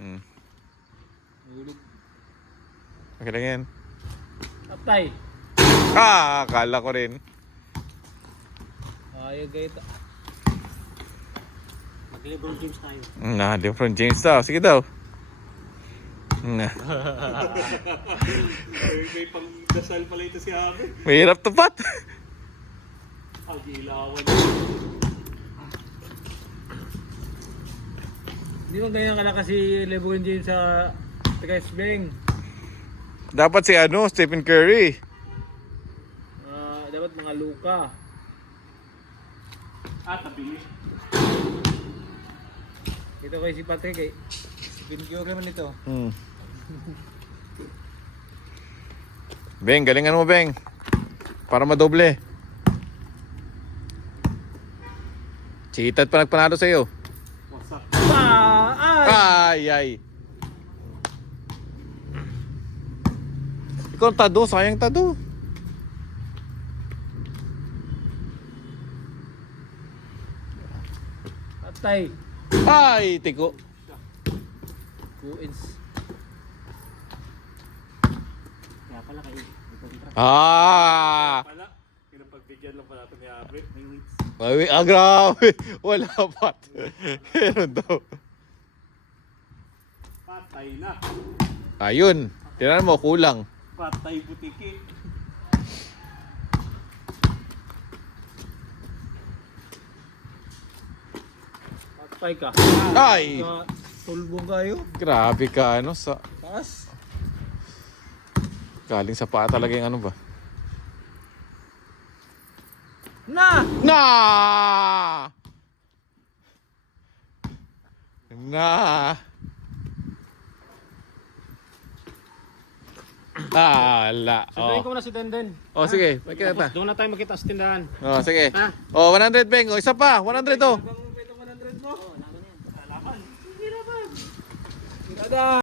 Hulog. Okay lang yan. Patay. Akala ko rin. Ayaw gayta. Mag-LeBron James tayo. LeBron James daw. Sige daw. May pang-dasal pala ito si Abe. Mahirap tapat. Gilawan. Hindi mo ganyan kalakas si LeBron James sa Taga-Sbeng. Dapat si Stephen Curry. Dapat mga Luka. Tabi. Ito kay si Patrick eh. Pinigyo naman ito. Beng, galingan mo, Beng. Para madoble. Cheated pa nagpanalo sa'yo. Wasak. Ay. Ikaw tado, sayang tado. Patay. Ay, tiko. 2 inch. Kaya pala kayo. Pala. Pinapagbigyan lang pala ito ni Abe. May weights. Grabe. Wala pat. Meron daw. Patay na. Ayun. Tingnan mo, kulang. Patay butiki. Patay ka. Ay! Tulbong kayo. Grabe ka, sa... Taas. Galing sa paa talaga yung ba? Na! Ala. Sabihin ko na si Denden. Sige, magkita. Doon na tayo magkita sa tindahan. Sige. Ha? 100 Beng. Isa pa, 100 to. Tada!